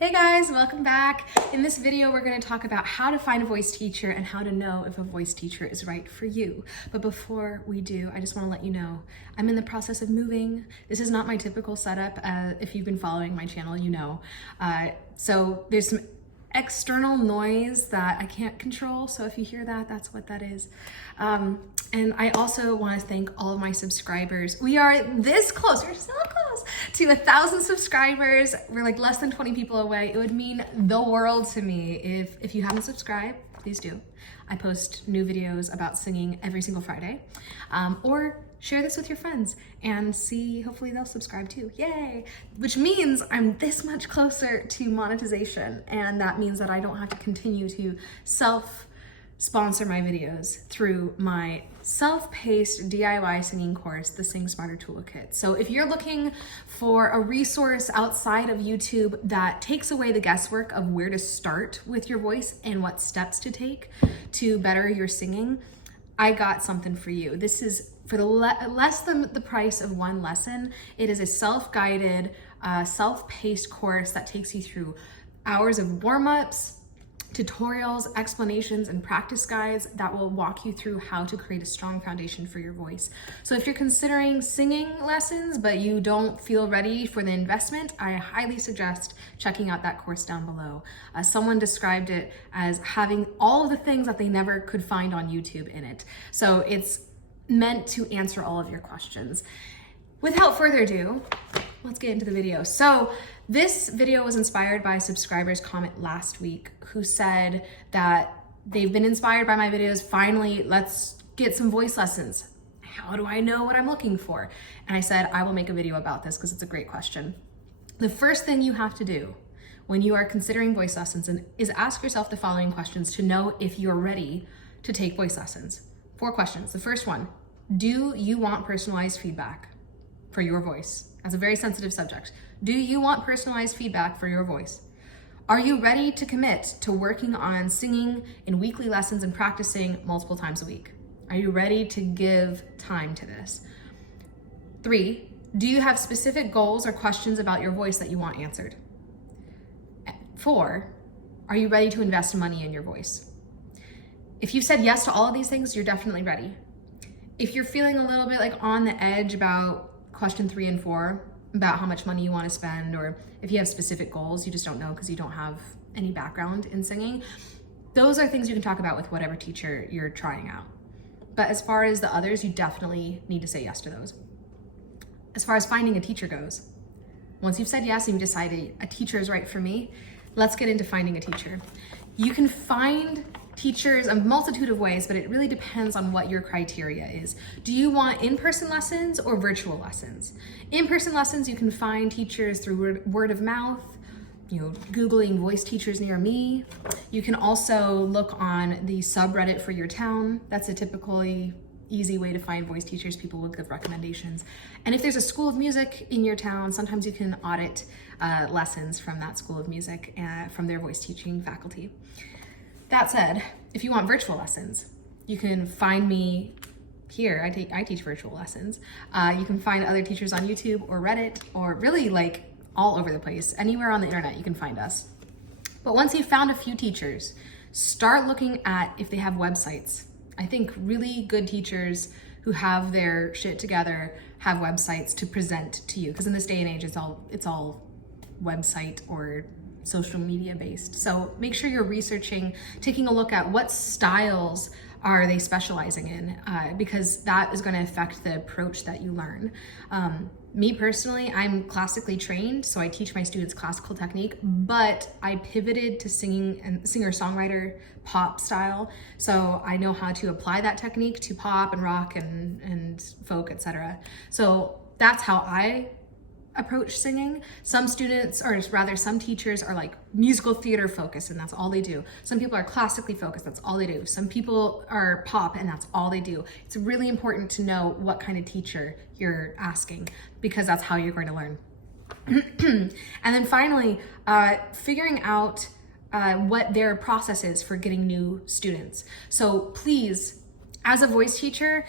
Hey guys, welcome back. In this video, we're going to talk about how to find a voice teacher and how to know if a voice teacher is right for you. But before we do, I just want to let you know, I'm in the process of moving. This is not my typical setup. If you've been following my channel, you know. So there's some external noise that I can't control. So if you hear that, that's what that is. And I also want to thank all of my subscribers. We are this close, we're so close to 1,000 subscribers. We're like less than 20 people away. It would mean the world to me if you haven't subscribed, please do. I post new videos about singing every single Friday. Or share this with your friends and see, hopefully they'll subscribe too. Yay! Which means I'm this much closer to monetization, and that means that I don't have to continue to sponsor my videos through my self-paced DIY singing course, the Sing Smarter Toolkit. So if you're looking for a resource outside of YouTube that takes away the guesswork of where to start with your voice and what steps to take to better your singing, I got something for you. This is for less than the price of one lesson. It is a self-guided, self-paced course that takes you through hours of warm-ups, tutorials, explanations, and practice guides that will walk you through how to create a strong foundation for your voice. So if you're considering singing lessons, but you don't feel ready for the investment, I highly suggest checking out that course down below. Someone described it as having all of the things that they never could find on YouTube in it. So it's meant to answer all of your questions. Without further ado, let's get into the video. So this video was inspired by a subscriber's comment last week who said that they've been inspired by my videos. Finally, let's get some voice lessons. How do I know what I'm looking for? And I said, I will make a video about this because it's a great question. The first thing you have to do when you are considering voice lessons is ask yourself the following questions to know if you're ready to take voice lessons. 4 questions. The first one, do you want personalized feedback for your voice? That's a very sensitive subject. Do you want personalized feedback for your voice? Are you ready to commit to working on singing in weekly lessons and practicing multiple times a week? Are you ready to give time to this? 3, do you have specific goals or questions about your voice that you want answered? 4, are you ready to invest money in your voice? If you've said yes to all of these things, you're definitely ready. If you're feeling a little bit like on the edge about question 3 and 4, about how much money you want to spend, or if you have specific goals, you just don't know because you don't have any background in singing, those are things you can talk about with whatever teacher you're trying out. But as far as the others, you definitely need to say yes to those. As far as finding a teacher goes, once you've said yes and you've decided a teacher is right for me, let's get into finding a teacher. You can find teachers a multitude of ways, but it really depends on what your criteria is. Do you want in-person lessons or virtual lessons? In-person lessons, you can find teachers through word of mouth, Googling voice teachers near me. You can also look on the subreddit for your town. That's a typically easy way to find voice teachers. People will give recommendations. And if there's a school of music in your town, sometimes you can audit lessons from that school of music, from their voice teaching faculty. That said, if you want virtual lessons, you can find me here. I teach virtual lessons. You can find other teachers on YouTube or Reddit, or really like all over the place. Anywhere on the internet you can find us. But once you've found a few teachers, start looking at if they have websites. I think really good teachers who have their shit together have websites to present to you, because in this day and age it's all website or social media based. So make sure you're researching, taking a look at what styles are they specializing in, because that is going to affect the approach that you learn. Me personally, I'm classically trained, so I teach my students classical technique, but I pivoted to singing and singer-songwriter pop style. So I know how to apply that technique to pop and rock and folk, etc. So that's how I approach singing. Some students, or rather some teachers, are like musical theater focused and that's all they do. Some people are classically focused, that's all they do. Some people are pop and that's all they do. It's really important to know what kind of teacher you're asking, because that's how you're going to learn. And then finally, figuring out what their process is for getting new students. So please, as a voice teacher,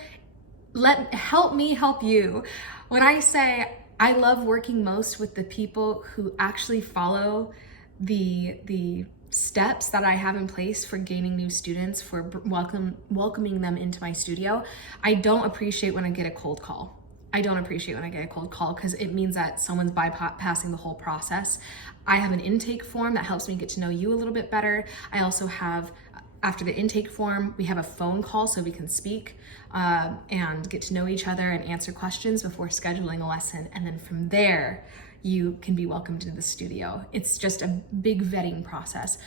help me help you. When I say I love working most with the people who actually follow the steps that I have in place for gaining new students, for welcoming them into my studio. I don't appreciate when I get a cold call. I don't appreciate when I get a cold call because it means that someone's bypassing the whole process. I have an intake form that helps me get to know you a little bit better. I also have, after the intake form, we have a phone call so we can speak and get to know each other and answer questions before scheduling a lesson. And then from there, you can be welcomed into the studio. It's just a big vetting process.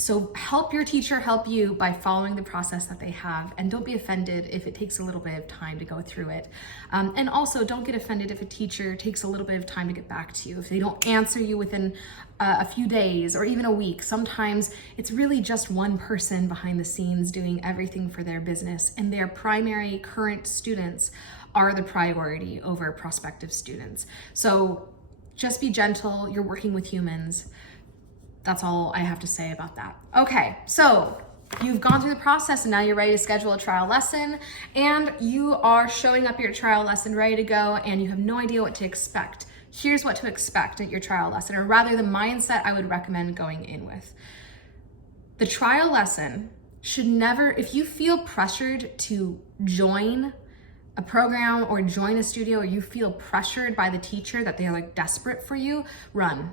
So help your teacher help you by following the process that they have, and don't be offended if it takes a little bit of time to go through it. And also don't get offended if a teacher takes a little bit of time to get back to you. If they don't answer you within a few days or even a week, sometimes it's really just one person behind the scenes doing everything for their business, and their primary current students are the priority over prospective students. So just be gentle, you're working with humans. That's all I have to say about that. Okay, so you've gone through the process and now you're ready to schedule a trial lesson, and you are showing up at your trial lesson ready to go and you have no idea what to expect. Here's what to expect at your trial lesson, or rather the mindset I would recommend going in with. The trial lesson should never, if you feel pressured to join a program or join a studio, or you feel pressured by the teacher that they're like desperate for you, run.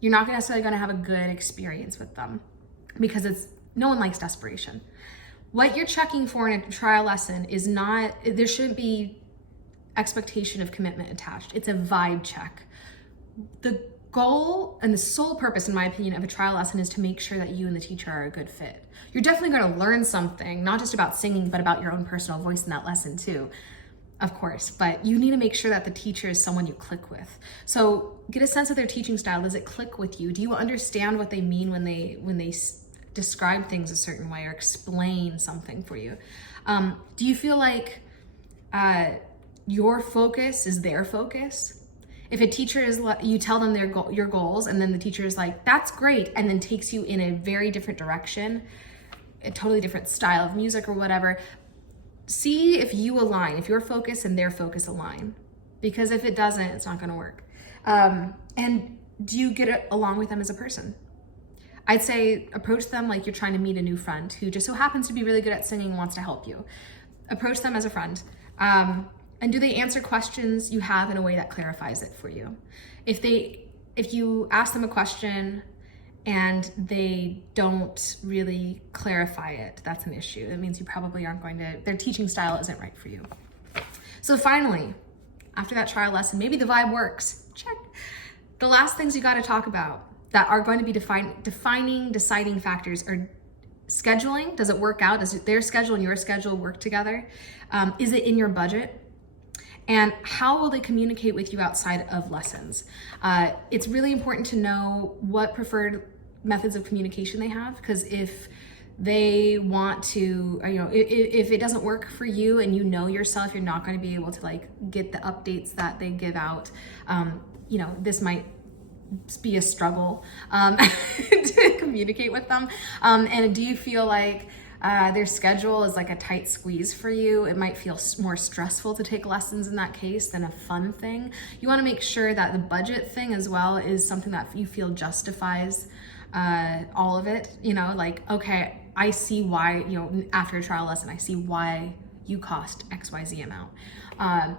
You're not necessarily going to have a good experience with them because no one likes desperation. What you're checking for in a trial lesson is not, there shouldn't be expectation of commitment attached. It's a vibe check. The goal and the sole purpose, in my opinion, of a trial lesson is to make sure that you and the teacher are a good fit. You're definitely going to learn something, not just about singing, but about your own personal voice in that lesson too, of course, but you need to make sure that the teacher is someone you click with. So get a sense of their teaching style. Does it click with you? Do you understand what they mean when they describe things a certain way or explain something for you? Do you feel like your focus is their focus? If a teacher is, you tell them your goals, and then the teacher is like, that's great, and then takes you in a very different direction, a totally different style of music or whatever, see if you align, if your focus and their focus align. Because if it doesn't, it's not gonna work. And do you get along with them as a person? I'd say approach them like you're trying to meet a new friend who just so happens to be really good at singing and wants to help you. Approach them as a friend. And do they answer questions you have in a way that clarifies it for you? If you ask them a question and they don't really clarify it, that's an issue. That means you probably aren't their teaching style isn't right for you. So finally, after that trial lesson, maybe the vibe works, check. The last things you gotta talk about that are going to be deciding factors are scheduling. Does it work out? Does their schedule and your schedule work together? Is it in your budget? And how will they communicate with you outside of lessons? It's really important to know what preferred methods of communication they have, because if they want to, if it doesn't work for you and you know yourself, you're not going to be able to like get the updates that they give out. This might be a struggle to communicate with them. And do you feel like their schedule is like a tight squeeze for you? It might feel more stressful to take lessons in that case than a fun thing. You want to make sure that the budget thing as well is something that you feel justifies all of it. Like, okay, I see why, after a trial lesson, I see why you cost XYZ amount.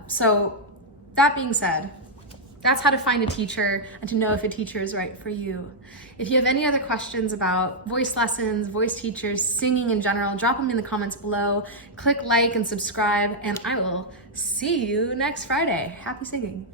So that being said, that's how to find a teacher and to know if a teacher is right for you. If you have any other questions about voice lessons, voice teachers, singing in general, drop them in the comments below. Click like and subscribe, and I will see you next Friday. Happy singing.